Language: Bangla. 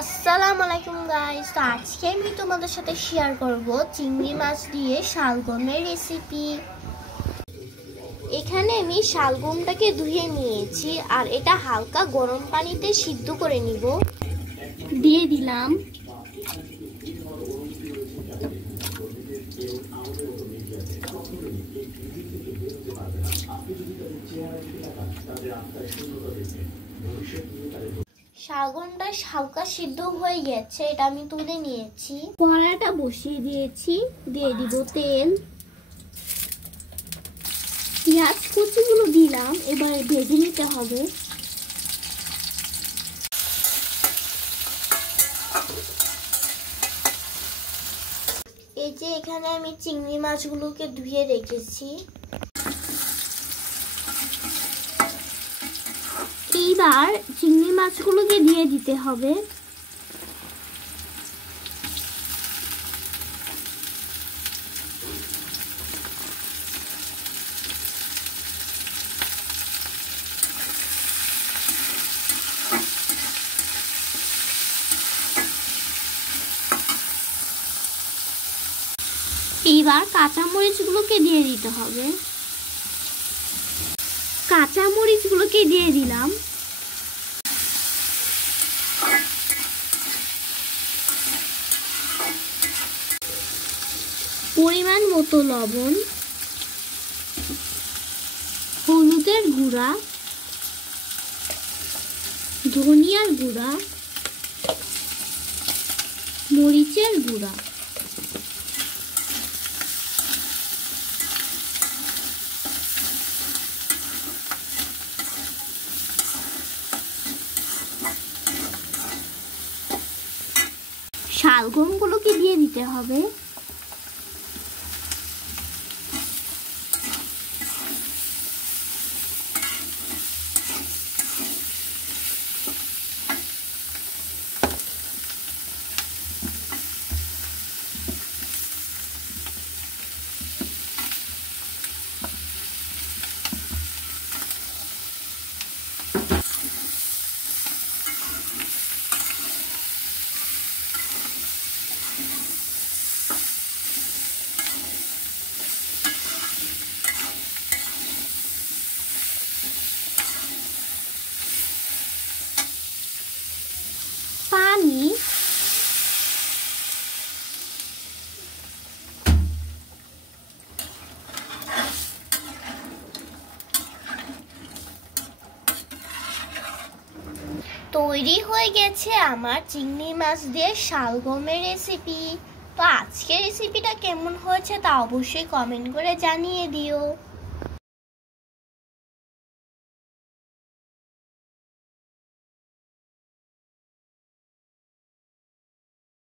আসসালামু আলাইকুম গাইস। তো আজকে আমি তোমাদের সাথে শেয়ার করব চিংড়ি মাছ দিয়ে শালগমের রেসিপি। এখানে আমি শালগমটাকে ধুয়ে নিয়েছি আর এটা হালকা গরম পানিতে সিদ্ধ করে নিব। দিয়ে দিলাম শালগমটা হালকা সিদ্ধ হয়ে গেছে, এটা আমি তুলে নিয়েছি। কড়াইটা বসিয়ে দিয়েছি, দিয়ে দিব তেল, পেঁয়াজ কুচিগুলো দিলাম, এবার ভেজে নিতে হবে। এই যে এখানে আমি চিংড়ি মাছগুলোকে ধুয়ে রেখেছি। এইবার চিংড়ি মাছগুলোকে দিয়ে দিতে হবে। এইবার কাঁচামরিচগুলোকে দিয়ে দিতে হবে। কাঁচামরিচগুলোকে দিয়ে দিলাম। পরিমাণ মতো লবণ, হলুদের গুঁড়া, ধনিয়ার গুঁড়া, মরিচের গুঁড়া, শালগমগুলোকে দিয়ে দিতে হবে। পানি, তৈরি হয়ে গেছে আমার চিংড়ি মাছ দিয়ে শালগমের রেসিপি। তো আজকের রেসিপিটা কেমন হয়েছে তা অবশ্যই কমেন্ট করে জানিয়ে দিও।